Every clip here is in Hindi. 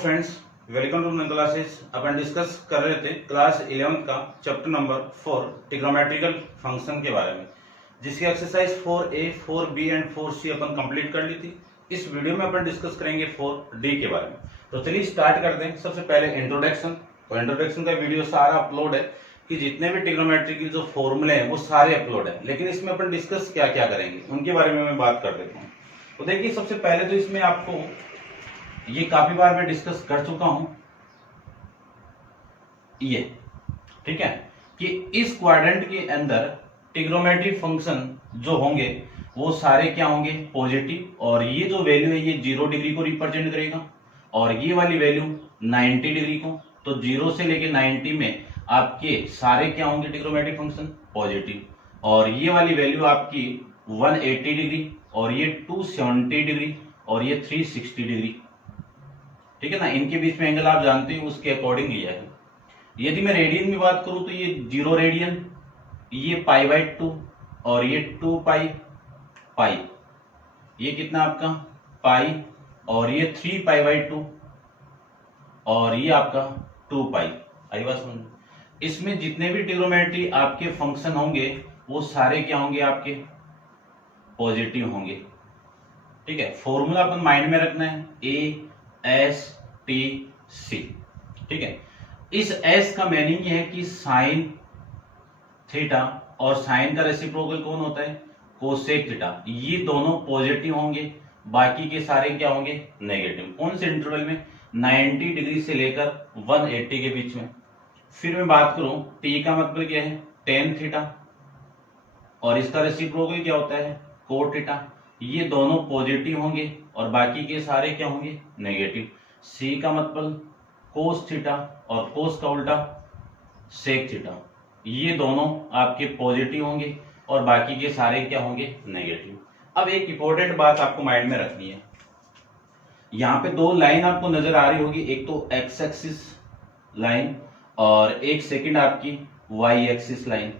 Friends, welcome to classes. अपन डिस्कस कर रहे थे क्लास 11 का चैप्टर नंबर 4 ट्रिग्नोमेट्रिकल फंक्शन के बारे में, जिसकी exercise 4A, 4B and 4C upon complete कर ली थी। इस वीडियो में अपन डिस्कस करेंगे 4D के बारे में। तो चलिए स्टार्ट करते हैं। सबसे पहले इंट्रोडक्शन। तो इंट्रोडक्शन का वीडियो सारा अपलोड है कि जितने भी ट्रिग्नोमेट्री जो फॉर्मूले हैं वो सारे अपलोड है, लेकिन इसमें अपन डिस्कस क्या क्या करेंगे उनके बारे में मैं बात कर देता हूँ। तो देखिए, सबसे पहले तो इसमें आपको ये काफी बार मैं डिस्कस कर चुका हूं, ये ठीक है कि इस क्वाड्रेंट के अंदर ट्रिग्नोमेट्रिक फंक्शन जो होंगे वो सारे क्या होंगे, पॉजिटिव। और ये जो वैल्यू है ये 0 डिग्री को रिप्रेजेंट करेगा और ये वाली वैल्यू 90 डिग्री को। तो 0 से लेके 90 में आपके सारे क्या होंगे, ट्रिग्नोमेट्रिक फंक्शन पॉजिटिव। और ये वाली वैल्यू आपकी 180 डिग्री और ये 270 डिग्री और ये 360 डिग्री, ठीक है ना। इनके बीच में एंगल आप जानते हो, उसके अकॉर्डिंग लिया है। यदि मैं रेडियन में बात करूं तो ये 0 रेडियन, ये π/2 और ये 2π, ये कितना आपका पाई, और ये 3π/2 और ये आपका 2π। आई बात समझ। इसमें जितने भी ट्रिग्नोमेट्री आपके फंक्शन होंगे वो सारे क्या होंगे, आपके पॉजिटिव होंगे, ठीक है। फॉर्मूला अपन माइंड में रखना है, ASTC, ठीक है। इस S का मीनिंग ये है कि साइन थीटा, और साइन का रेसिप्रोकल कौन होता है, कोसेक थीटा। ये दोनों पॉजिटिव होंगे, बाकी के सारे क्या होंगे, नेगेटिव। कौन से इंटरवल में, 90 डिग्री से लेकर 180 के बीच में। फिर मैं बात करूं T का मतलब क्या है, टेन थीटा, और इसका रेसिप्रोकल क्या होता है, कोट थीटा। ये दोनों पॉजिटिव होंगे और बाकी के सारे क्या होंगे, नेगेटिव। सी का मतलब कोस थीटा, और कोस का उल्टा सेक थीटा। ये दोनों आपके पॉजिटिव होंगे और बाकी के सारे क्या होंगे, नेगेटिव। अब एक इंपॉर्टेंट बात आपको माइंड में रखनी है। यहाँ पे दो लाइन आपको नजर आ रही होगी, एक तो एक्स एक्सिस लाइन और एक सेकंड आपकी Y axis line.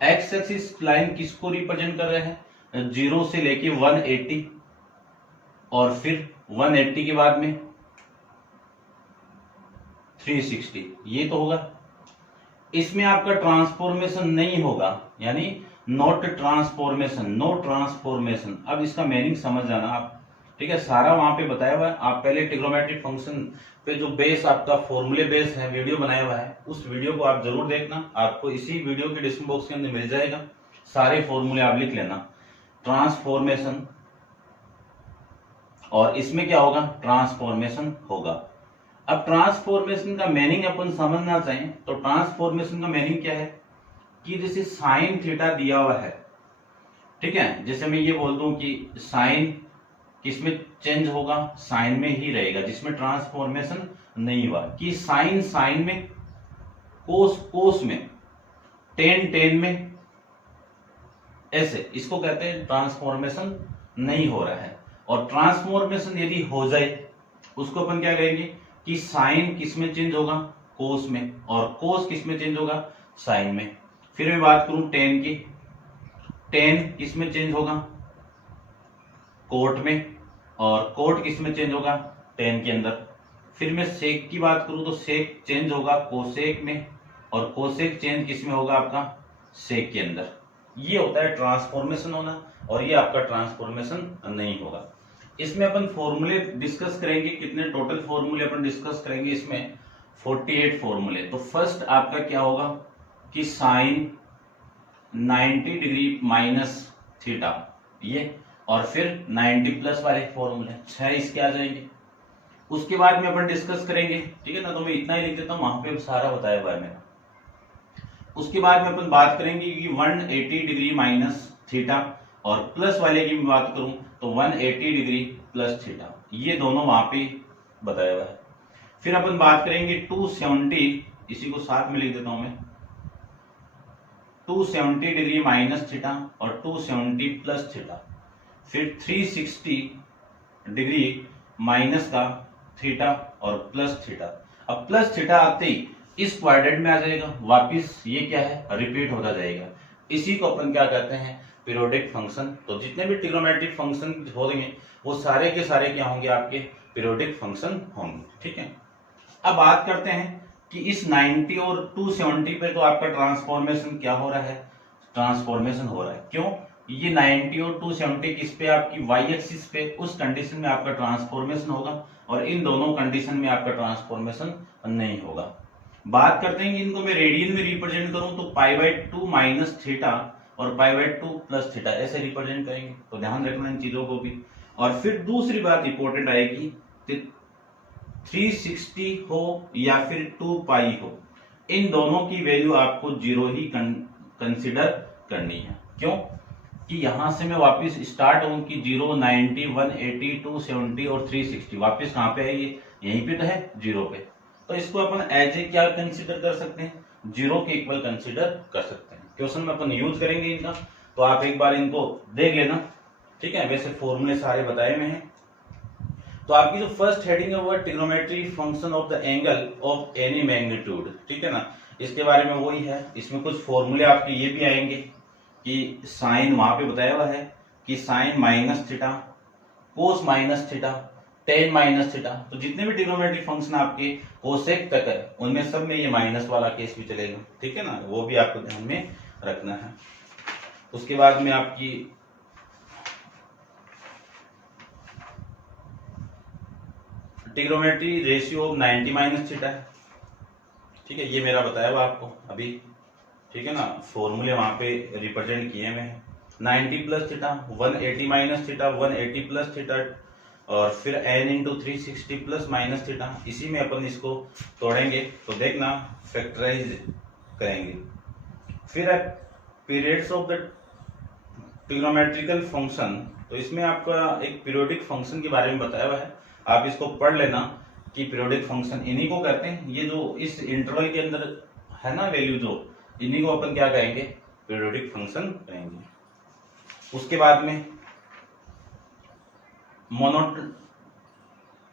X axis line किसको रिप्रेजेंट कर रहे हैं, 0 से लेके 180 और फिर 180 के बाद में 360, ये तो होगा। इसमें आपका ट्रांसफॉर्मेशन नहीं होगा, यानी नॉट ट्रांसफॉर्मेशन, नो ट्रांसफॉर्मेशन। अब इसका मीनिंग समझ जाना आप, ठीक है। सारा वहां पे बताया हुआ है। आप पहले ट्रिग्नोमेट्रिक फंक्शन पे जो बेस आपका फॉर्मूले बेस है वीडियो बनाया हुआ है, उस वीडियो को आप जरूर देखना। आपको इसी वीडियो के डिस्क्रिप्शन बॉक्स के अंदर मिल जाएगा, सारे फॉर्मूले आप लिख लेना। ट्रांसफॉर्मेशन, और इसमें क्या होगा, ट्रांसफॉर्मेशन होगा। अब ट्रांसफॉर्मेशन का मीनिंग अपन समझना चाहें तो ट्रांसफॉर्मेशन का मीनिंग क्या है कि जैसे साइन थीटा दिया हुआ है, ठीक है। जैसे मैं ये बोल दूं कि साइन किसमें चेंज होगा, साइन में ही रहेगा, जिसमें ट्रांसफॉर्मेशन नहीं हुआ। कि साइन साइन में, कोस कोस में, टेन टेन में, ऐसे इसको कहते हैं ट्रांसफॉर्मेशन नहीं हो रहा है। और ट्रांसफॉर्मेशन यदि हो जाए उसको अपन क्या कहेंगे कि साइन किसमें चेंज होगा, कोस में, और कोस किसमें चेंज होगा, साइन में। फिर मैं बात करूं टेन की, टेन किसमें चेंज होगा, कोट में, और कोट किसमें चेंज होगा, टेन के अंदर। फिर मैं सेक की बात करूं तो सेक चेंज होगा कोसेक में, और कोसेक चेंज किसमें होगा, आपका सेक के अंदर। ये होता है ट्रांसफॉर्मेशन होना, और ये आपका ट्रांसफॉर्मेशन नहीं होगा। इसमें अपन फॉर्मूले डिस्कस करेंगे, कितने टोटल फॉर्मूले अपन डिस्कस करेंगे इसमें, 48 फॉर्मूले। तो फर्स्ट आपका क्या होगा कि साइन 90 डिग्री माइनस थीटा, ये, और फिर 90 प्लस वाले फॉर्मूले 6 इसके आ जाएंगे। उसके बाद में अपन डिस्कस करेंगे, ठीक है ना। तो मैं इतना ही लिख देता हूं, वहां पे सारा बताया हुआ है मेरा। उसके बाद में अपन बात करेंगे कि 180 डिग्री माइनस थीटा, और प्लस वाले की बात करूं तो 180 डिग्री प्लस थीटा, ये दोनों वहां पे बताया हुआ है। फिर अपन बात करेंगे 270, इसी को साथ में लिख देता हूं मैं, 270 डिग्री माइनस थीटा और 270 प्लस थीटा। फिर 360 डिग्री माइनस का थीटा और प्लस थीटा। अब प्लस थीटा आते ही इस क्वाड्रेंट में आ जाएगा वापिस, ये क्या है, रिपीट होता जाएगा। इसी को अपन क्या कहते हैं, पीरियोडिक फंक्शन। तो जितने भी ट्रिग्नोमेट्रिक फंक्शन होंगे वो सारे के सारे क्या होंगे, आपके पीरियोडिक फंक्शन होंगे। ठीक है, अब बात करते हैं कि इस 90 और 270 पे तो आपका ट्रांसफॉर्मेशन क्या हो रहा है, ट्रांसफॉर्मेशन हो रहा है। क्यों, ये 90 और 270 किस पे, आपकी वाई एक्सिस पे, उस कंडीशन में आपका ट्रांसफॉर्मेशन होगा और इन दोनों कंडीशन में आपका ट्रांसफॉर्मेशन नहीं होगा। बात करते हैं कि इनको मैं रेडियन में रिप्रेजेंट करूं तो π/2 माइनस थीटा और π/2 प्लस थीटा ऐसे रिप्रेजेंट करेंगे, तो ध्यान रखना इन चीजों को भी। और फिर दूसरी बात इंपॉर्टेंट आएगी, 360 हो या फिर 2 हो, इन दोनों की वैल्यू आपको जीरो ही कंसिडर करनी है। क्यों कि यहां से मैं वापस स्टार्ट हूं कि 0, 90, 180, 270 और 360 वापस कहां पे है, ये यहीं पे तो है, जीरो पे। तो इसको अपन एज ए क्या कंसिडर कर सकते हैं, जीरो के इक्वल कंसिडर कर सकते हैं। क्वेश्चन में अपन यूज करेंगे इनका, तो आप एक बार इनको देख लेना। ठीक है, वैसे फॉर्मूले सारे बताए हुए हैं। तो आपकी जो फर्स्ट हेडिंग है वो trigonometry function of the angle of any magnitude. ठीक है ना, इसके बारे में वही है। इसमें कुछ फॉर्मूले आपके ये भी आएंगे कि साइन वहां पे बताया हुआ है कि sine minus theta, cos minus theta, tan minus theta. तो जितने भी ट्रिग्नोमेट्री फंक्शन आपके कोसेक तक है उनमें सब में ये माइनस वाला केस भी चलेगा। ठीक है ना, वो भी आपको ध्यान में रखना है। उसके बाद में आपकी ट्रिग्नोमेट्री रेशियो 90 माइनस थीटा है। ठीक है, ये मेरा बताया हुआ आपको अभी। ठीक है ना, फॉर्मूले वहां पे रिप्रेजेंट किए हुए हैं। 90 plus theta, 180 minus theta, 180 plus theta, और फिर n into 360 plus minus theta. इसी में अपन इसको तोड़ेंगे तो देखना फैक्टराइज करेंगे। फिर periods of the trigonometrical function, तो इसमें आपका एक पीरियोडिक फंक्शन के बारे में बताया हुआ है, आप इसको पढ़ लेना कि पीरियोडिक फंक्शन इन्हीं को कहते हैं। ये जो इस इंटरवल के अंदर है ना वैल्यू, जो इन्हीं को अपन क्या कहेंगे, पीरियोडिक फंक्शन कहेंगे। उसके बाद में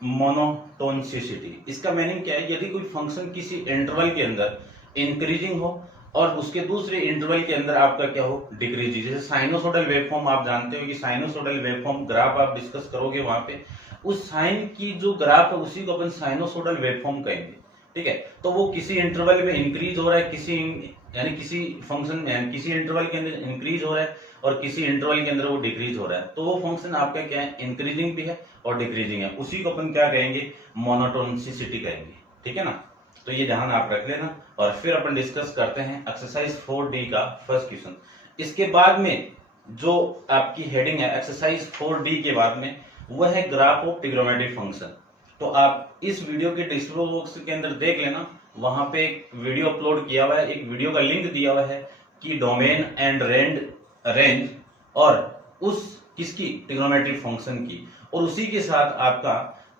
मोनोटोनिसिटी, इसका मीनिंग क्या है, यदि कोई फंक्शन किसी इंटरवल के अंदर इंक्रीजिंग हो और उसके दूसरे इंटरवल के अंदर आपका क्या हो, डिक्रीजिंग। जैसे साइनोसोडल वेवफॉर्म आप जानते हो कि साइनोसोडल वेवफॉर्म ग्राफ आप डिस्कस करोगे वहां पे, उस साइन की जो ग्राफ है उसी को अपन साइनोसोडल वेवफॉर्म कहेंगे। ठीक है, तो वो किसी इंटरवल में इंक्रीज हो रहा है, किसी यानी किसी फंक्शन में किसी इंटरवल के अंदर इंक्रीज हो रहा है और किसी इंटरवल के अंदर वो डिक्रीज हो रहा है, तो वो फंक्शन आपका क्या है, इंक्रीजिंग भी है और डिक्रीजिंग है। उसी को अपन क्या कहेंगे, मोनोटोनिसिटी कहेंगे। ठीक है ना, तो ये ध्यान आप रख लेना। और फिर अपन डिस्कस करते हैं एक्सरसाइज 4D का फर्स्ट क्वेश्चन। इसके बाद में जो आपकी हेडिंग है एक्सरसाइज 4D के बाद में, वह है ग्राफ ऑफ ट्रिग्नोमेट्रिक फंक्शन। तो आप इस वीडियो के डिस्क्रिप्शन बॉक्स के अंदर देख लेना, वहां पे एक वीडियो अपलोड किया हुआ है, एक वीडियो का लिंक दिया हुआ है कि डोमेन एंड रेंज और उस किसकी, ट्रिग्नोमेट्रिक फंक्शन की, और उसी के साथ आपका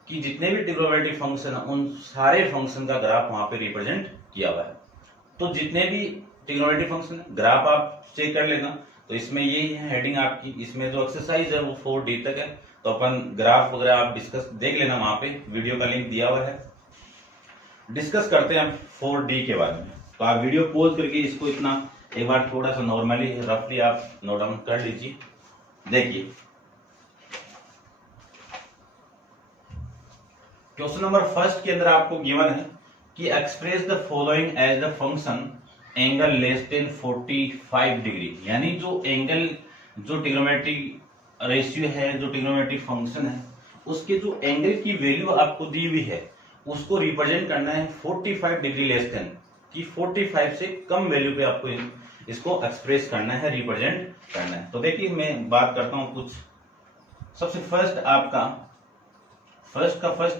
कि जितने भी ट्रिग्नोमेट्रिक फंक्शन है उन सारे फंक्शन का ग्राफ वहां पे रिप्रेजेंट किया हुआ है। तो जितने भी ट्रिग्नोमेट्रिक फंक्शन ग्राफ आप चेक कर लेना। तो इसमें यही है हेडिंग आपकी, इसमें जो एक्सरसाइज है वो 4D तक है। तो अपन ग्राफ वगैरह आप डिस्कस देख लेना, वहां पे वीडियो का लिंक दिया हुआ है। डिस्कस करते हैं हम 4D के बारे में। तो आप वीडियो पॉज करके इसको इतना एक बार थोड़ा सा नॉर्मली रफली आप नोट डाउन कर लीजिए। देखिए क्वेश्चन नंबर फर्स्ट के अंदर आपको गिवन है कि express the following as the function angle less than 45 degree. यानी जो एंगल, जो ट्रिग्नोमेट्रिक रेशियो है, जो ट्रिग्नोमेट्रिक फंक्शन है, उसके जो एंगल की वैल्यू आपको दी हुई है उसको रिप्रेजेंट करना है 45 डिग्री लेस देन, कि 45 से कम वैल्यू पे आपको इसको एक्सप्रेस करना है, रिप्रेजेंट करना है। तो देखिए मैं बात करता हूं कुछ। सबसे फर्स्ट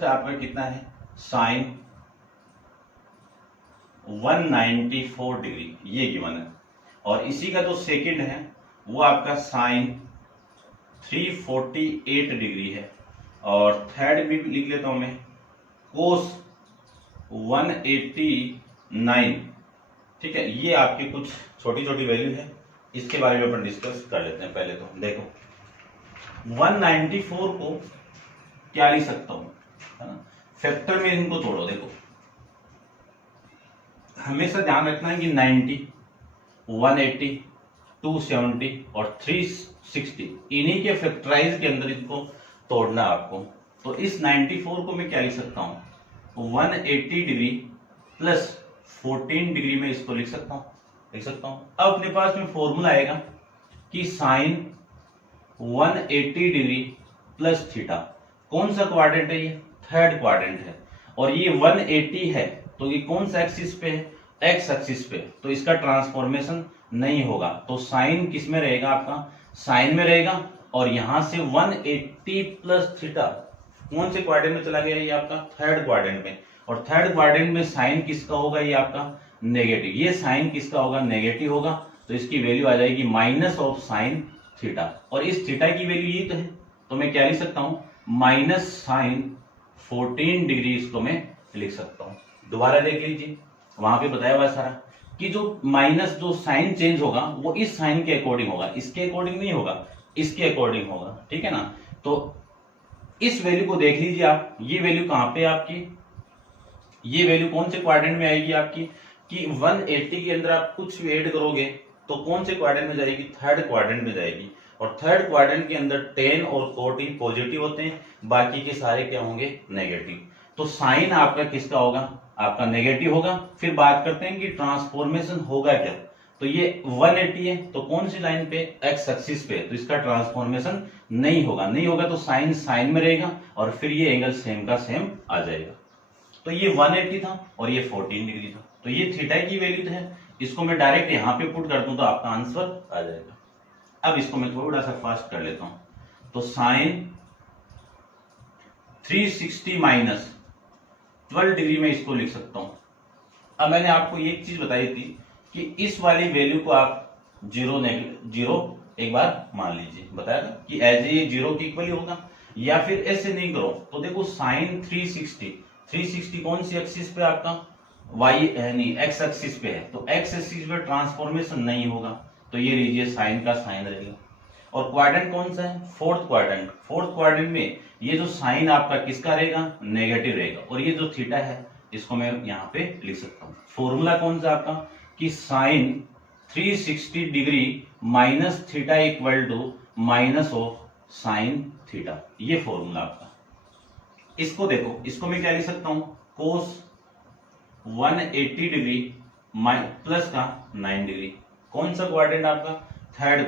आपका कितना है, साइन 194 डिग्री ये गिवन है। और इसी का जो सेकंड है वो आपका साइन 348 डिग्री है। और थर्ड भी लिख लेता हूं मैं, कोस 189। ठीक है, ये आपकी कुछ छोटी छोटी वैल्यू है, इसके बारे में अपन डिस्कस कर लेते हैं। पहले तो देखो 194 को क्या लिख सकता हूं, है ना, फैक्टर में इनको तोड़ो। देखो हमेशा ध्यान रखना है कि 90, 180 270 और 360, इन्हीं के फैक्टराइज के अंदर इसको तोड़ना है आपको। तो इस 94 को मैं क्या लिख सकता हूँ, 180 डिग्री प्लस 14 डिग्री में इसको लिख सकता हूँ। अब अपने पास में फॉर्मूला आएगा कि साइन 180 डिग्री प्लस थीटा, कौन सा क्वाड्रेंट है, ये थर्ड क्वाड्रेंट है, और ये 180 है तो ये कौन सा एक्सिस पे है, एक्स एक्सिस पे, तो इसका ट्रांसफॉर्मेशन नहीं होगा। तो साइन किस में रहेगा, आपका साइन में रहेगा, और यहां से 180 प्लस थीटा कौन से क्वाड्रेंट में चला गया, ये आपका थर्ड क्वाड्रेंट में, और थर्ड क्वाड्रेंट में साइन किसका होगा, ये आपका नेगेटिव, ये साइन किसका होगा, नेगेटिव होगा, तो इसकी वैल्यू आ जाएगी माइनस ऑफ साइन थीटा, और इस थीटा की वैल्यू ये तो है, तो मैं क्या लिख सकता हूं, माइनस साइन 14 डिग्री, इसको मैं लिख सकता हूं। दोबारा देख लीजिए, वहां पे बताया हुआ सारा कि जो माइनस जो साइन चेंज होगा वो इस साइन के अकॉर्डिंग होगा, इसके अकॉर्डिंग नहीं होगा, इसके अकॉर्डिंग होगा, ठीक है ना। तो इस वैल्यू को देख लीजिए आप, ये वैल्यू कहां पे आपकी, ये वैल्यू कौन से क्वाड्रेंट में आएगी आपकी, कि 180 के अंदर आप कुछ भी ऐड करोगे तो कौन से क्वाड्रेंट में जाएगी, थर्ड क्वाड्रेंट में जाएगी, और थर्ड क्वाड्रेंट के अंदर टेन और कोट पॉजिटिव होते हैं, बाकी के सारे क्या होंगे, नेगेटिव। तो साइन आपका किसका होगा, आपका नेगेटिव होगा। फिर बात करते हैं कि ट्रांसफॉर्मेशन होगा क्या, तो ये 180 है तो कौन सी लाइन पे, एक्स एक्सिस पे, तो इसका ट्रांसफॉर्मेशन नहीं होगा, तो साइन साइन में रहेगा, और फिर ये एंगल सेम का सेम आ जाएगा। तो ये 180 था और ये 14 डिग्री था, तो ये थीटा की वैल्यू है, इसको मैं डायरेक्ट यहां पे पुट कर दूं तो आपका आंसर आ जाएगा। अब इसको मैं थोड़ा सा फास्ट कर लेता हूं, तो साइन 360 माइनस 12 डिग्री में इसको लिख सकता हूं। अब मैंने आपको एक चीज बताई थी कि इस वाली वैल्यू को आप जीरो एक बार मान लीजिए, बताया था कि एज ए जीरो के इक्वल होगा, या फिर ऐसे नहीं करो तो देखो साइन 360 कौन सी एक्सिस पे, आपका वाई नहीं एक्स एक्सिस पे है, तो एक्स एक्सिस पे ट्रांसफॉर्मेशन नहीं होगा, तो ये लीजिए साइन का साइन रहेगा। और क्वाड्रेंट कौन सा है, फोर्थ क्वाड्रेंट में ये जो साइन आपका किसका रहेगा, नेगेटिव रहेगा, और ये जो थीटा है इसको मैं यहाँ पे लिख सकता हूँ। फॉर्मूला कौन सा आपका, कि sine 360 degree minus theta equal to minus of sine theta, ये फॉर्मूला आपका। इसको देखो, इसको मैं क्या लिख सकता हूं, कोस 180 डिग्री प्लस का 9 डिग्री, कौन सा क्वाड्रेंट आपका, थर्ड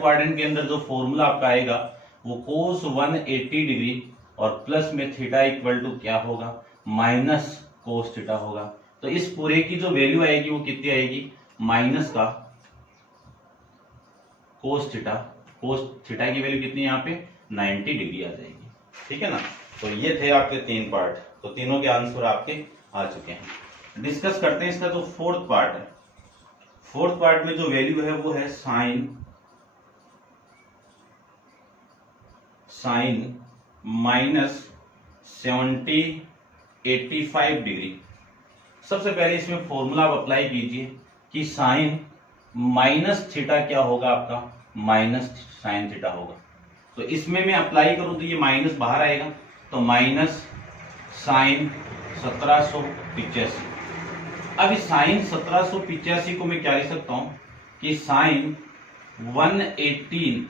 क्वाड्रेंट के अंदर जो फॉर्मूला आपका आएगा वो कोस 180 डिग्री और प्लस में थीटा इक्वल टू क्या होगा, माइनस कोस थीटा होगा। तो इस पूरे की जो वैल्यू आएगी वो कितनी आएगी, माइनस का कोस थीटा की वैल्यू कितनी, यहाँ पे 90 डिग्री आ जाएगी, ठीक है ना। तो ये थे आपके 3 पार्ट, तो तीनों के आंसर आपके आ चुके हैं। डिस्कस करते हैं इसका जो फोर्थ पार्ट है। फोर्थ पार्ट में जो वैल्यू है वो है साइन माइनस 85 डिग्री। सबसे पहले इसमें फॉर्मूला आप अप्लाई कीजिए कि साइन माइनस थीटा क्या होगा, आपका माइनस साइन थीटा होगा। तो इसमें मैं अप्लाई करूं तो ये माइनस बाहर आएगा, तो माइनस साइन 1785। अब इस साइन 1785 को मैं क्या लिख सकता हूं कि साइन 118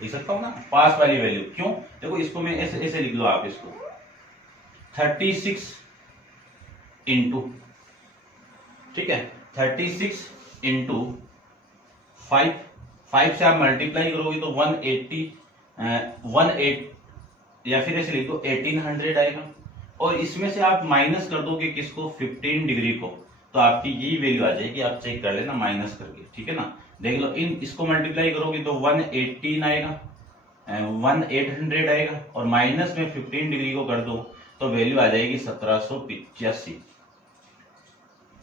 लिख सकता हूं ना, पास वाली वैल्यू। क्यों, देखो इसको मैं ऐसे लिख लो आप, इसको 36 इंटू, ठीक है, 36 इंटू 5 से आप मल्टीप्लाई करोगे तो 18 या फिर ऐसे लिख दो 1800 आएगा, और इसमें से आप माइनस कर दोगे किसको, 15 डिग्री को, तो आपकी यही वैल्यू आ जाएगी। आप चेक कर लेना माइनस करके, ठीक है ना, देख लो। इसको मल्टीप्लाई करोगे तो 118 आएगा, 1800 आएगा, और माइनस में 15 डिग्री को कर दो तो वैल्यू आ जाएगी 1785।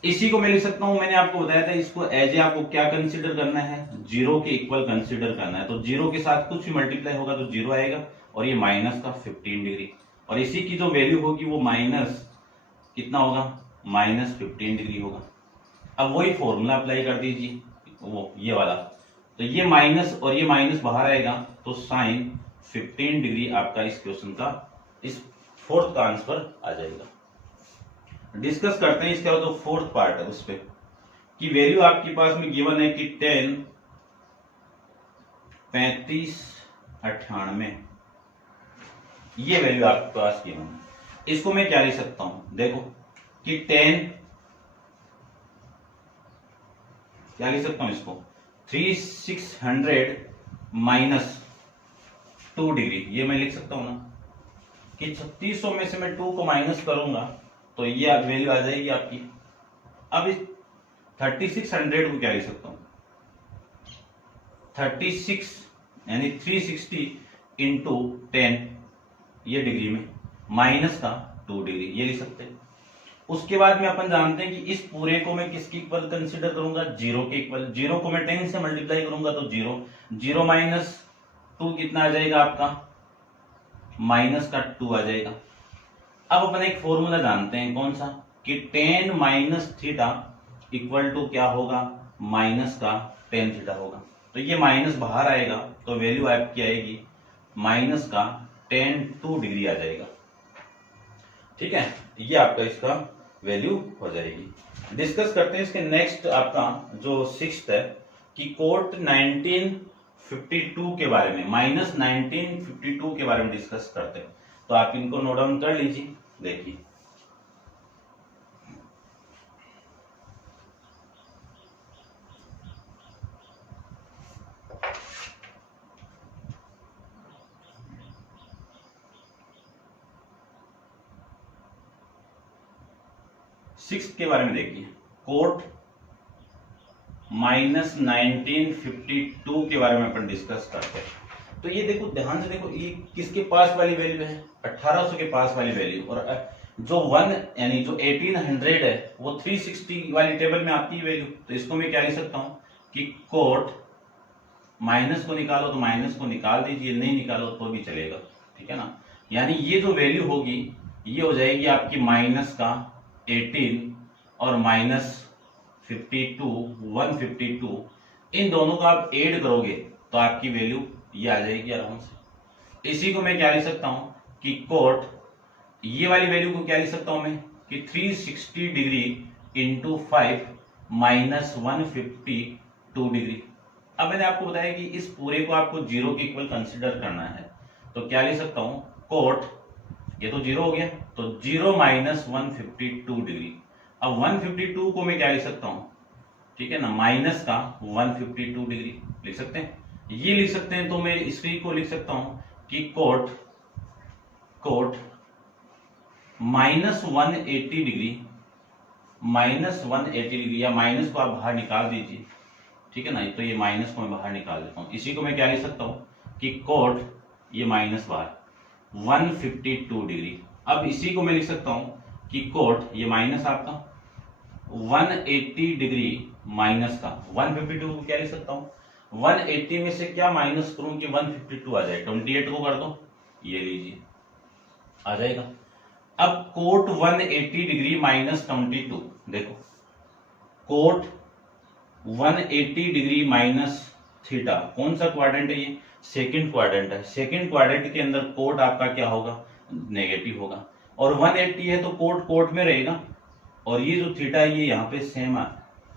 इसी को मैं लिख सकता हूं, मैंने आपको बताया था इसको एज ए आपको क्या कंसीडर करना है, जीरो के इक्वल कंसीडर करना है। तो जीरो के साथ कुछ भी मल्टीप्लाई होगा तो जीरो आएगा, और ये माइनस का 15 डिग्री, और इसी की जो वैल्यू होगी वो माइनस कितना होगा, माइनस 15 डिग्री होगा। अब वही फॉर्मूला अप्लाई कर दीजिए, वो ये वाला, तो ये माइनस और ये माइनस बाहर आएगा, तो साइन 15 डिग्री आपका इस क्वेश्चन का, इस फोर्थ का आंसर आ जाएगा। डिस्कस करते हैं इसका जो फोर्थ पार्ट है उस पे, कि वैल्यू आपके पास में गिवन है कि 10 3598 ये वैल्यू आपके पास की होंगी। इसको मैं क्या लिख सकता हूं, देखो कि 10 क्या लिख सकता हूं इसको 3600 माइनस 2 डिग्री, ये मैं लिख सकता हूं ना कि 3600 में से मैं 2 को माइनस करूंगा तो ये वैल्यू आ जाएगी आपकी। अब इस 3600 को क्या लिख सकता हूं 36 यानी 360 इंटू 10 ये डिग्री में माइनस का 2 डिग्री ये लिख सकते हैं। उसके बाद में अपन जानते हैं कि इस पूरे को मैं किसके इक्वल कंसीडर करूंगा, जीरो के इक्वल। जीरो को मैं 10 से मल्टीप्लाई करूंगा तो जीरो, जीरो माइनस 2 कितना आ जाएगा आपका, माइनस का 2 आ जाएगा। अब अपन एक फॉर्मूला जानते हैं कौन सा, कि tan minus theta equal to क्या होगा, माइनस का tan थीटा होगा। तो ये माइनस बाहर आएगा तो वैल्यू आपकी आएगी माइनस का tan 2 डिग्री आ जाएगा। ठीक है, ये आपका इसका वैल्यू हो जाएगी। डिस्कस करते हैं इसके नेक्स्ट आपका जो 6th है कि कोट 1952 के बारे में, माइनस 1952 के बारे में डिस्कस करते हैं। तो आप इनको नोट डाउन कर लीजिए। देखिए सिक्स के बारे में देखिए, कोट माइनस 1952 के बारे में अपन डिस्कस करते हैं। तो ये देखो ध्यान से देखो, ये किसके पास वाली वैल्यू है, 1800 के पास वाली वैल्यू, और जो 1 यानी जो 1800 है वो 360 वाली टेबल में आती है वैल्यू। तो इसको मैं क्या लिख सकता हूं कि कोट माइनस को निकालो तो माइनस को निकाल दीजिए, नहीं निकालो तो भी चलेगा। ठीक है ना, यानी ये जो वैल्यू होगी ये हो जाएगी आपकी माइनस का 18 और माइनस 52 152, इन दोनों का आप ऐड करोगे तो आपकी वैल्यू ये आ जाएगी आराम से। इसी को मैं क्या लिख सकता हूं कि कोट ये वाली वैल्यू को क्या लिख सकता हूं मैं कि 360 डिग्री इंटू 5 माइनस 152 डिग्री। अब मैंने आपको बताया कि इस पूरे को आपको जीरो के इक्वल कंसिडर करना है, तो क्या लिख सकता हूं कोट, ये तो जीरो हो गया तो जीरो माइनस 152 डिग्री। अब 152 को मैं क्या लिख सकता हूं, ठीक है ना, माइनस का 152 डिग्री लिख सकते हैं, ये लिख सकते हैं। तो मैं इसी को लिख सकता हूं कि cot minus 180 degree, minus 180 degree, या माइनस को आप बाहर निकाल दीजिए। ठीक है ना, तो ये माइनस को मैं बाहर निकाल देता हूं। इसी को मैं क्या लिख सकता हूं कि कोट ये माइनस बाहर 152 डिग्री। अब इसी को मैं लिख सकता हूं कि कोट ये माइनस आपका 180 डिग्री माइनस का 152 को क्या लिख सकता हूं, 180 में से क्या माइनस करूं कि 152 आ जाए, 28 को कर दो, ये लीजिए आ जाएगा। अब कोट 180 डिग्री माइनस 22, देखो कोट 180 डिग्री माइनस थीटा, कौन सा क्वाड्रेंट है ये, सेकंड क्वाड्रेंट है। सेकंड क्वाड्रेंट के अंदर कोट आपका क्या होगा, नेगेटिव होगा, और 180 है तो कोट में रहेगा, और ये जो थीटा है ये यहाँ पे सेम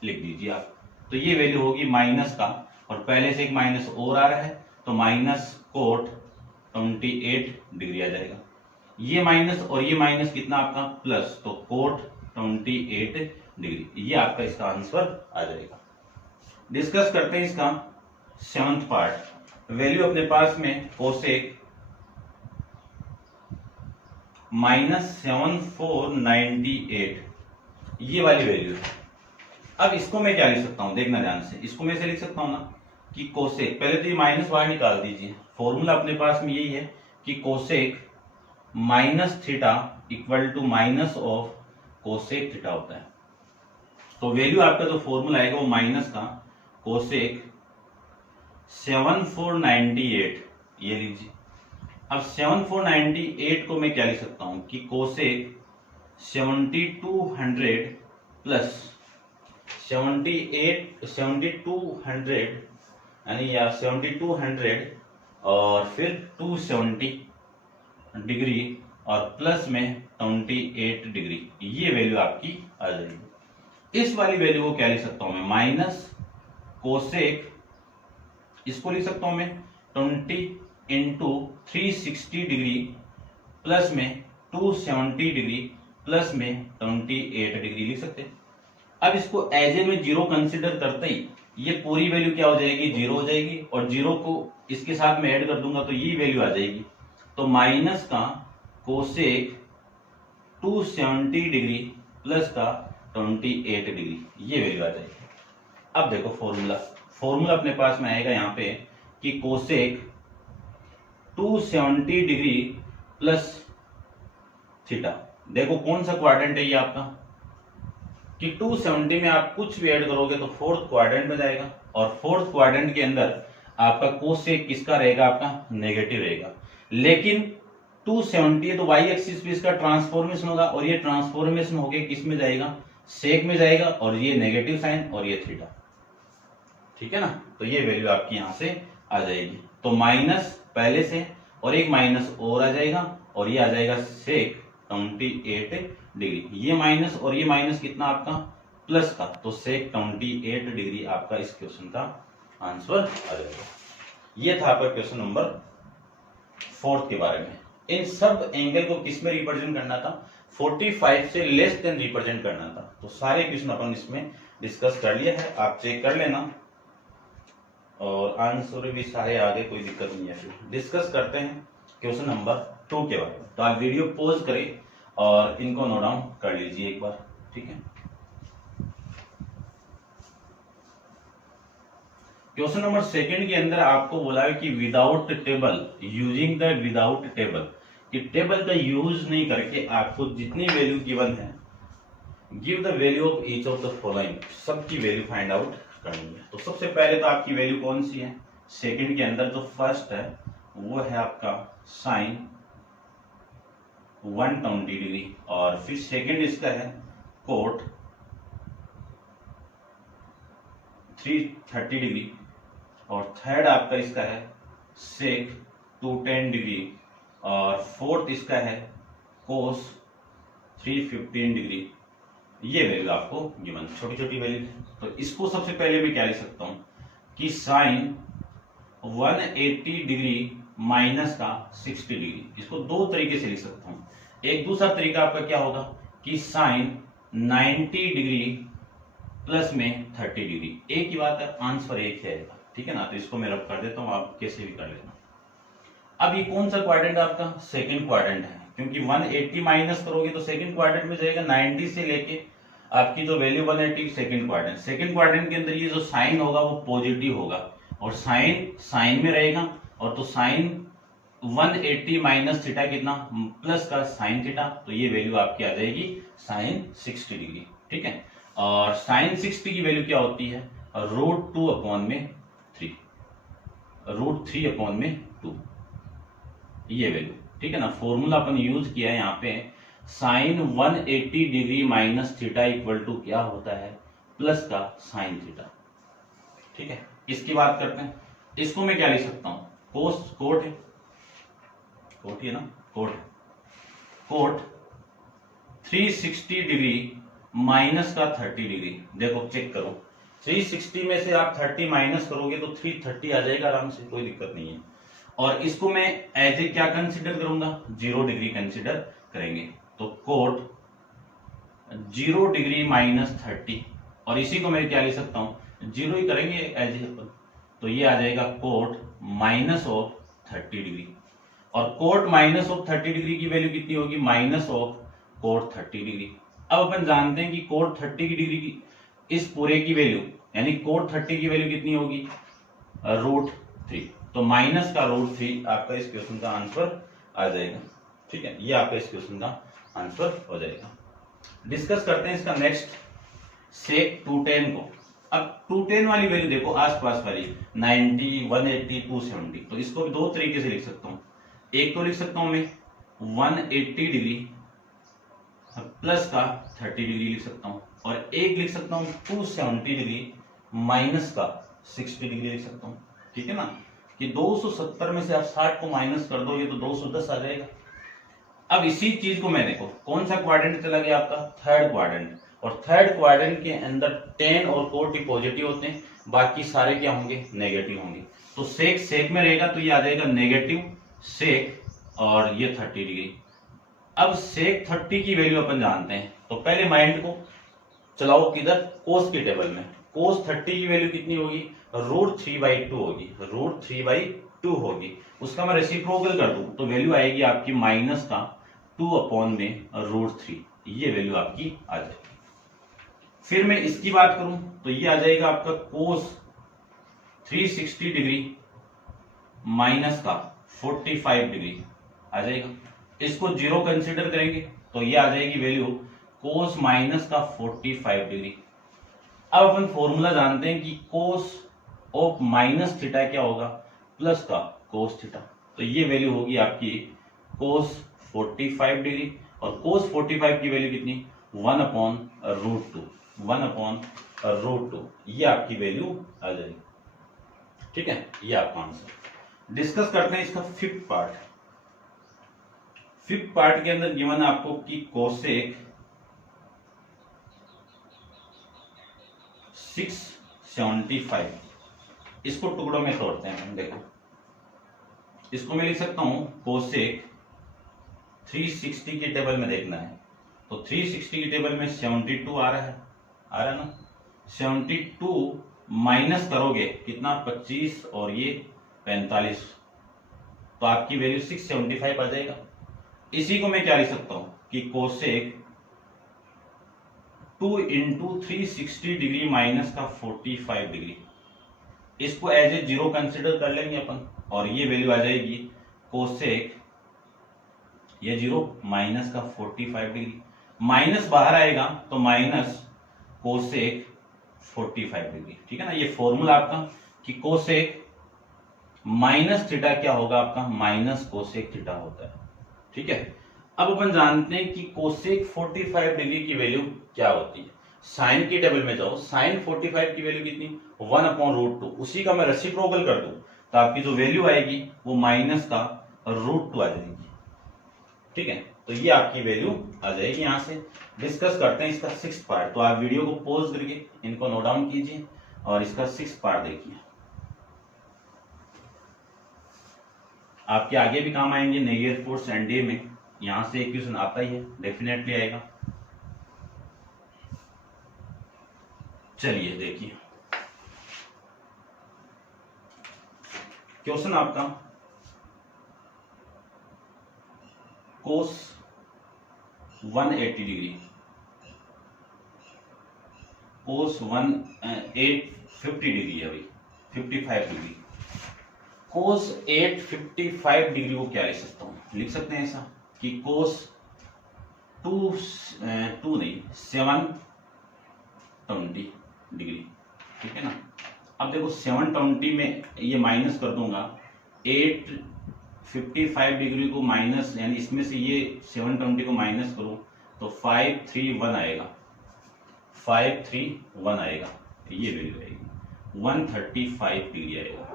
लिख दीजिए आप। तो ये वैल्यू होगी माइनस का, और पहले से एक माइनस और आ रहा है तो माइनस कोट 28 डिग्री आ जाएगा। ये माइनस और ये माइनस कितना आपका प्लस, तो कोट 28 डिग्री, ये आपका इसका आंसर आ जाएगा। डिस्कस करते हैं इसका 7th पार्ट। वैल्यू अपने पास में कोसेक माइनस 7498 ये वाली वैल्यू है। अब इसको मैं क्या लिख सकता हूं, देखना ध्यान से, इसको मैं से लिख सकता हूं ना कि कोसेक, पहले तो ये माइनस बाहर निकाल दीजिए, फॉर्मूला अपने पास में यही है कि cosec minus theta equal to minus of cosec theta होता है। तो वैल्यू आपका जो फॉर्मूला आएगा वो माइनस का कोसेक 7498 ये लीजिए। अब 7498 को मैं क्या लिख सकता हूं कि कोसेक 7200 प्लस 7200 यानी या 7200 और फिर 270 डिग्री और प्लस में 28 डिग्री, ये वैल्यू आपकी आ जाएगी। इस वाली वैल्यू को क्या लिख सकता हूं मैं, माइनस कोसेक इसको लिख सकता हूं मैं 20 इंटू 360 डिग्री प्लस में 270 डिग्री प्लस में 28 डिग्री लिख सकते हैं। अब इसको एज ए में जीरो कंसिडर करते ही ये पूरी वैल्यू क्या हो जाएगी, जीरो हो जाएगी, और जीरो को इसके साथ में ऐड कर दूंगा तो ये वैल्यू आ जाएगी। तो माइनस का कोसेक 270 डिग्री प्लस का 28 डिग्री, ये वैल्यू आ जाएगी। अब देखो फॉर्मूला अपने पास में आएगा यहाँ पे कि कोसेक 270 डिग्री प्लस थीटा। देखो कौन सा क्वाड्रेंट है ये आपका, कि 270 में आप कुछ भी ऐड करोगे तो फोर्थ क्वाड्रेंट में जाएगा, और फोर्थ क्वाड्रेंट के अंदर आपका कोसेक किसका रहेगा, आपका नेगेटिव रहेगा। लेकिन 270 है तो वाई एक्सिस पे इसका ट्रांसफॉर्मेशन होगा, और ये ट्रांसफॉर्मेशन होके किस में जाएगा, सेक में जाएगा, और ये नेगेटिव साइन और ये थीटा, ठीक है ना। तो ये वैल्यू आपकी यहां से आ जाएगी। तो माइनस पहले से और एक माइनस और आ जाएगा, और ये आ जाएगा सेक 28 डिग्री। ये माइनस और ये माइनस कितना आपका, प्लस का, तो सेक 28 डिग्री आपका इस क्वेश्चन का आंसर आ जाएगा। ये था आपका क्वेश्चन नंबर 4 के बारे में। इन सब एंगल को किस में रिप्रेजेंट करना था, 45 से लेस देन रिप्रेजेंट करना था। तो सारे क्वेश्चन अपन इसमें डिस्कस कर लिया है, आप चेक कर लेना, और आंसर भी सारे आगे, कोई दिक्कत नहीं है। फिर डिस्कस करते हैं क्वेश्चन नंबर 2 के बारे में। तो आप वीडियो पॉज करें और इनको नोट डाउन कर लीजिए एक बार, ठीक है। क्वेश्चन नंबर 2 के अंदर आपको बोला है कि without table, using the without table, कि टेबल का यूज नहीं करके आपको जितनी वैल्यू गिवन है, give the value of each of the following, सबकी वैल्यू फाइंड आउट करनी है। तो सबसे पहले तो आपकी वैल्यू कौन सी है, सेकंड के अंदर जो फर्स्ट है वो है आपका साइन 120 डिग्री, और फिर सेकंड इसका है कोट 330 डिग्री, और थर्ड आपका इसका है सेक 210 डिग्री, और फोर्थ इसका है कोस 315 डिग्री। ये वैल्यू आपको गिवन, छोटी छोटी वैल्यू। तो इसको सबसे पहले मैं क्या लिख सकता हूं कि साइन 180 डिग्री माइनस का 60 डिग्री, इसको दो तरीके से लिख सकता हूं। एक दूसरा तरीका आपका क्या होगा कि साइन 90 डिग्री प्लस में 30 डिग्री, एक ही बात है, आंसर एक ही आएगा, ठीक है ना। तो इसको मैं रब कर देता हूं, आप कैसे भी कर लेना। अब ये कौन सा क्वाड्रेंट आपका, सेकंड क्वाड्रेंट है, क्योंकि 180 माइनस करोगे तो सेकंड क्वाड्रेंट में जाएगा, 90 से लेके आपकी जो value 180 second quadrant. Second quadrant के अंदर ये जो साइन होगा वो पॉजिटिव होगा, और साइन साइन में रहेगा, और तो साइन 180 माइनस थीटा कितना, प्लस का साइन थीटा, तो ये वैल्यू आपकी आ जाएगी साइन 60 डिग्री, ठीक है। और साइन 60 की वैल्यू क्या होती है, √2 अपॉन में 3, √3 अपॉन में 2, ये वैल्यू, ठीक है ना। फॉर्मूला अपन यूज किया है यहाँ पे, sine 180 degree minus theta equal to क्या होता है, प्लस का साइन थीटा, ठीक है। इसकी बात करते हैं, इसको मैं क्या लिख सकता हूं, कोस कोट है, कोट है ना, कोट 360 डिग्री माइनस का 30 डिग्री। देखो चेक करो, 360 में से आप 30 माइनस करोगे तो 330 आ जाएगा आराम से, कोई दिक्कत नहीं है। और इसको मैं एज ए क्या कंसिडर करूंगा, 0 डिग्री कंसिडर करेंगे। तो कोट 0 डिग्री माइनस 30, और इसी को मैं क्या लिख सकता हूं, 0 ही करेंगे एज ए, तो ये आ जाएगा कोट माइनस ऑफ 30 डिग्री। और कोट माइनस ऑफ 30 डिग्री की वैल्यू कितनी होगी, माइनस ऑफ कोट 30 डिग्री। अब अपन जानते हैं कि कोट 30 डिग्री की इस पूरे की वैल्यू, यानी कोट 30 की वैल्यू कितनी होगी, √3, तो माइनस का √3 आपका इस क्वेश्चन का आंसर आ जाएगा, ठीक है। ये आपका इस क्वेश्चन का आंसर हो जाएगा। डिस्कस करते हैं इसका नेक्स्ट, सेक 210 को। अब 210 वाली वैल्यू देखो आसपास वाली 90, 180, 270, तो इसको भी दो तरीके से लिख सकता हूं। एक तो लिख सकता हूं मैं 180 डिग्री प्लस का 30 डिग्री लिख सकता हूं, और एक लिख सकता हूं 270 डिग्री माइनस का 60 डिग्री लिख सकता हूं, ठीक है ना। कि 270 में से आप 60 को माइनस कर दो, ये तो 210 आ जाएगा। अब इसी चीज को मैं देखो, कौन सा क्वाड्रेंट चला गया आपका, थर्ड क्वाड्रेंट, और थर्ड क्वाड्रेंट के अंदर 10 और 40 पॉजिटिव होते हैं, बाकी सारे क्या होंगे, नेगेटिव होंगे। तो सेक सेक में रहेगा तो ये आ जाएगा नेगेटिव सेक और ये 30 डिग्री। अब सेक 30 की वैल्यू अपन जानते हैं, तो पहले माइंड को चलाओ किधर, कोस की टेबल में। कोस 30 की वैल्यू कितनी होगी, √3/2 होगी, √3/2 होगी। उसका मैं रेसिप्रोकल कर दूं तो वैल्यू आएगी आपकी माइनस का 2/√3, ये वैल्यू आपकी आ जाएगी। फिर मैं इसकी बात करूं तो ये आ जाएगा आपका कोस 360 डिग्री माइनस का 45 डिग्री आ जाएगा। इसको 0 कंसिडर करेंगे तो ये आ जाएगी वैल्यू कोस माइनस का 45 डिग्री। अब अपन फॉर्मूला जानते हैं कि कोस ऑफ माइनस थीटा क्या होगा, प्लस का कोस थीटा। तो ये वैल्यू होगी आपकी कोस 45 डिग्री, और कोस 45 की वैल्यू कितनी, 1/√2, 1/√2, ये आपकी वैल्यू आ जाएगी। ठीक है, ये आपका आंसर। डिस्कस करते हैं इसका फिफ्थ पार्ट। फिफ्थ पार्ट के अंदर गिवन है आपको कि कोसेक 675, इसको टुकड़ों में तोड़ते हैं। देखो इसको मैं लिख सकता हूं कोसेक 360 की टेबल में देखना है, तो 360 की टेबल में 72 आ रहा है ना। 72 माइनस करोगे कितना, 25 और ये 45, तो आपकी वैल्यू 675 आ जाएगा। इसी को मैं क्या लिख सकता हूं कि कोसेक 2 × 360 डिग्री माइनस का 45 डिग्री, इसको एज ए 0 कंसिडर कर लेंगे अपन, और ये वैल्यू आ जाएगी कोसेक, ये 0 माइनस का 45 डिग्री, माइनस बाहर आएगा तो माइनस कोसेक 45 डिग्री। ठीक है ना, ये फॉर्मूला आपका कि कोसेक माइनस थीटा क्या होगा आपका, माइनस कोसेक थीटा होता है। ठीक है, अब अपन जानते हैं कि कोसेक 45 डिग्री की वैल्यू क्या होती है। साइन की टेबल में जाओ, साइन 45 की वैल्यू कितनी, 1/√2, उसी का मैं रेसिप्रोकल कर दूं तो आपकी जो वैल्यू आएगी वो माइनस का √2 आ जाएगी। ठीक है, तो ये आपकी वैल्यू आ जाएगी। यहां से डिस्कस करते हैं इसका सिक्स्थ पार्ट। तो आप वीडियो को पॉज करके इनको नोट डाउन कीजिए और इसका सिक्स्थ पार्ट देखिए, आपके आगे भी काम आएंगे। नेवी एयरफोर्स एनडीए में यहां से एक क्वेश्चन आता ही है, डेफिनेटली आएगा। चलिए देखिए क्वेश्चन आपका, कोस 180 डिग्री, कोस 850 डिग्री है भाई, 55 डिग्री। कोस 855 डिग्री को क्या लिख सकता हूं, लिख सकते हैं ऐसा कि कोस 720 डिग्री। ठीक है ना, अब देखो 720 में ये माइनस कर दूंगा, 855 डिग्री को माइनस, यानी इसमें से ये 720 को माइनस करूं तो 531 आएगा, 531 आएगा, ये वैल्यू आएगी 135 डिग्री आएगा।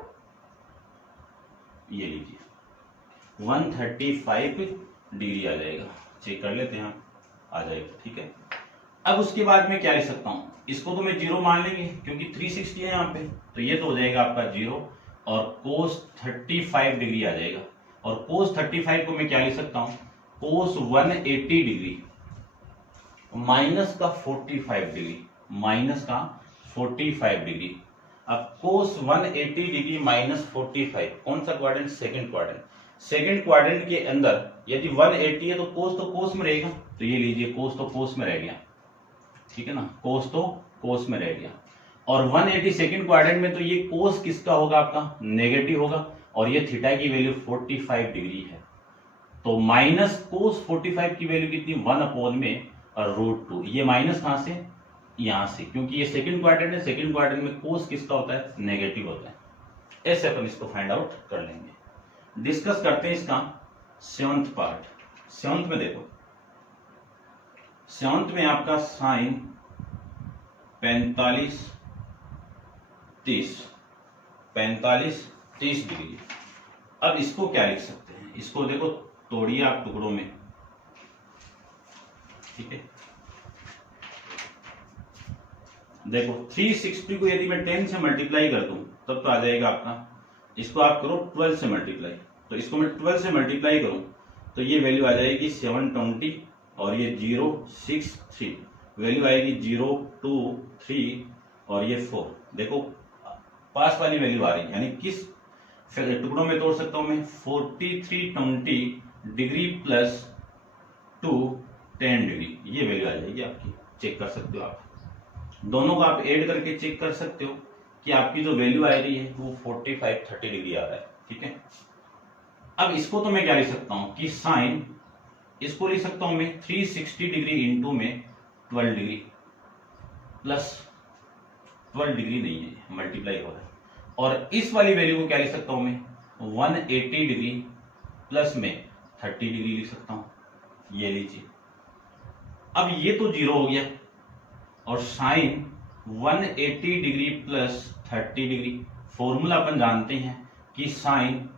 ये लीजिए 135 डिग्री आ जाएगा, चेक कर लेते हैं हम, आ जाएगा। ठीक है, अब उसके बाद में क्या लिख सकता हूं, इसको तो मैं 0 मान लेंगे क्योंकि 360 है यहाँ पे, तो ये तो हो जाएगा आपका 0, और कोस 35 डिग्री आ जाएगा। और कोस 35 को मैं क्या लिख सकता हूं, कोस 180 डिग्री माइनस का 45 डिग्री, माइनस का 45 डिग्री। अब कोस 180 डिग्री माइनस 45, कौन सा quadrant, second quadrant. Second quadrant के अंदर यदि 180 है तो कोस में रहेगा, तो ये लीजिए कोस तो कोस में रह गया। ठीक है ना, कोस तो कोस में रह गया। और 180 सेकंड क्वाड्रेंट में तो ये कोस किसका होगा, आपका नेगेटिव होगा, और ये थीटा की वैल्यू 45 डिग्री है, तो माइनस कोस 45 की वैल्यू कितनी, 1/√2। ये माइनस कहां से, यहां से, क्योंकि ये सेकंड क्वाड्रेंट है, सेकंड क्वाड्रेंट में कोस किसका होता है, नेगेटिव होता है। ऐसे अपन इसको फाइंड आउट कर लेंगे। डिस्कस करते हैं इसका सेवंथ पार्ट। सेवंथ में देखो, सेवंथ में आपका साइन 45-30 डिग्री। अब इसको क्या लिख सकते हैं, इसको देखो तोड़िए आप टुकड़ों में। ठीक है, देखो 360 को यदि मैं 10 से मल्टीप्लाई कर दूं तब तो आ जाएगा आपका, इसको आप करो 12 से मल्टीप्लाई, तो इसको मैं 12 से मल्टीप्लाई करूं तो ये वैल्यू आ जाएगी 720 और ये 063, वैल्यू आएगी 023 और ये 4। देखो पास वाली वैल्यू आ रही है, यानी किस टुकड़ों में तोड़ सकता हूं मैं, 4320 डिग्री प्लस 2 10 डिग्री, ये वैल्यू आ जाएगी आपकी। चेक कर सकते हो आप, दोनों को आप ऐड करके चेक कर सकते हो कि आपकी जो वैल्यू आ रही है वो 45-30 डिग्री आ रहा है। ठीक है, अब इसको तो मैं क्या लिख सकता हूं कि साइन, इसको लिख सकता हूं मैं 360 डिग्री इंटू में 12 डिग्री प्लस 12 डिग्री नहीं है, मल्टीप्लाई हो रहा है। और इस वाली वैल्यू को क्या लिख सकता हूं मैं, 180 डिग्री प्लस में 30 डिग्री लिख सकता हूं, ये लीजिए। अब ये तो 0 हो गया और sine 180 degree plus 30 degree, formula अपन जानते हैं कि sine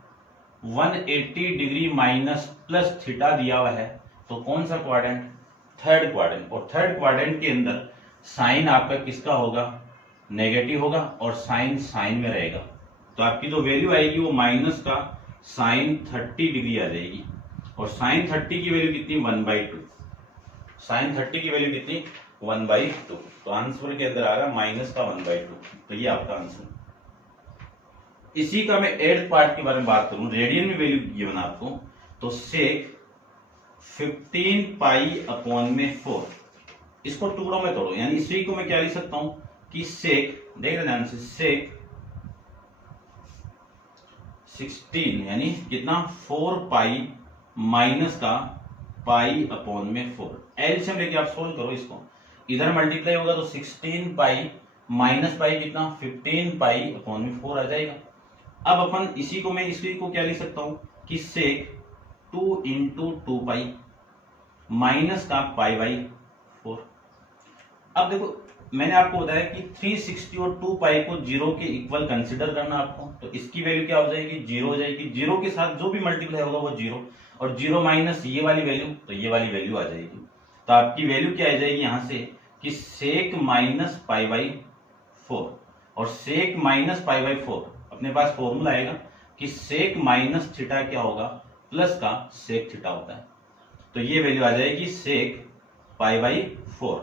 180 degree minus plus theta दिया हुआ है, तो कौन सा क्वाड्रेंट, थर्ड क्वाड्रेंट, और थर्ड क्वाड्रेंट के अंदर साइन आपका किसका होगा, नेगेटिव होगा और साइन साइन में रहेगा, तो आपकी जो वैल्यू आएगी वो माइनस का साइन 30 डिग्री आ जाएगी। और साइन 30 की वैल्यू कितनी, 1/2, साइन 30 की वैल्यू कितनी, 1/2, तो आंसर के अंदर आ रहा है माइनस का 1/2, तो ये आपका आंसर। इसी का मैं एट पार्ट के बारे में बात करूं, रेडियन में वैल्यू गिवन आपको, तो सेक 15 पाई अपॉन में 4, इसको टुकड़ों में तोड़ो, यानी इसी को मैं क्या लिख सकता हूं कि सेक, देख रहे ध्यान से, सेक 16 यानी कितना, 4 पाई माइनस का पाई अपॉन में 4, एलसीएम लेके आप सोल्व करो इसको, इधर मल्टीप्लाई होगा तो 16 पाई माइनस पाई कितना, 15 पाई अपॉन में 4 आ जाएगा। अब अपन इसी को, मैं इसी को क्या लिख सकता हूं कि सेक 2 इंटू 2 पाई माइनस का पाई बाई 4। अब देखो मैंने आपको बताया कि 360 और 2 पाई को 0 के इक्वल कंसिडर करना आपको, तो इसकी वैल्यू क्या हो जाएगी, 0 हो जाएगी, 0 के साथ जो भी मल्टीप्लाई होगा वो 0, और 0 माइनस ये वाली वैल्यू, तो ये वाली वैल्यू आ जाएगी। तो आपकी वैल्यू क्या आ जाएगी यहां से कि सेक माइनस पाई बाई 4, और सेक माइनस पाई बाई 4 अपने पास फॉर्मूला आएगा कि सेक माइनस थीटा क्या होगा, प्लस का सेक थीटा होता है, तो ये वैल्यू आ जाएगी सेक पाई बाई 4।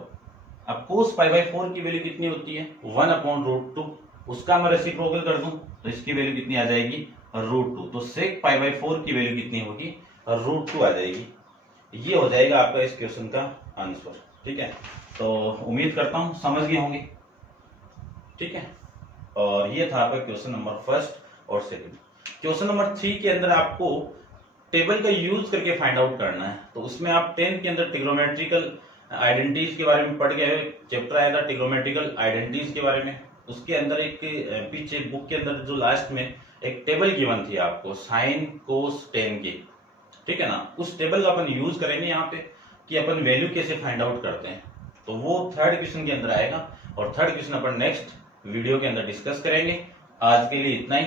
अब कोस पाई बाई 4 की वैल्यू कितनी होती है, 1/√2, उसका मैं रेसिप्रोकल कर दूं तो इसकी वैल्यू कितनी आ जाएगी, √2, तो सेक पाई बाई 4 की वैल्यू कितनी होगी, √2 आ जाएगी। ये हो जाएगा आपका इस क्वेश्चन का आंसर। ठीक है, तो उम्मीद करता हूं समझ गए होंगे। ठीक है, और ये था आपका क्वेश्चन नंबर फर्स्ट और सेकंड। क्वेश्चन नंबर 3 के अंदर आपको टेबल का यूज करके फाइंड आउट करना है, तो उसमें आप 10th के अंदर ट्रिग्नोमेट्रिकल आइडेंटिटीज के बारे में पढ़ गए, चैप्टर आया था ट्रिग्नोमेट्रिकल आइडेंटिटीज के बारे में, उसके अंदर एक पीछे बुक के अंदर जो लास्ट में एक टेबल गिवन थी आपको साइन कोस टेन की, ठीक है ना, उस टेबल का अपन यूज करेंगे यहाँ पे कि अपन वैल्यू कैसे फाइंड आउट करते हैं, तो वो थर्ड क्वेश्चन के अंदर आएगा, और थर्ड क्वेश्चन अपन नेक्स्ट वीडियो के अंदर डिस्कस करेंगे। आज के लिए इतना ही।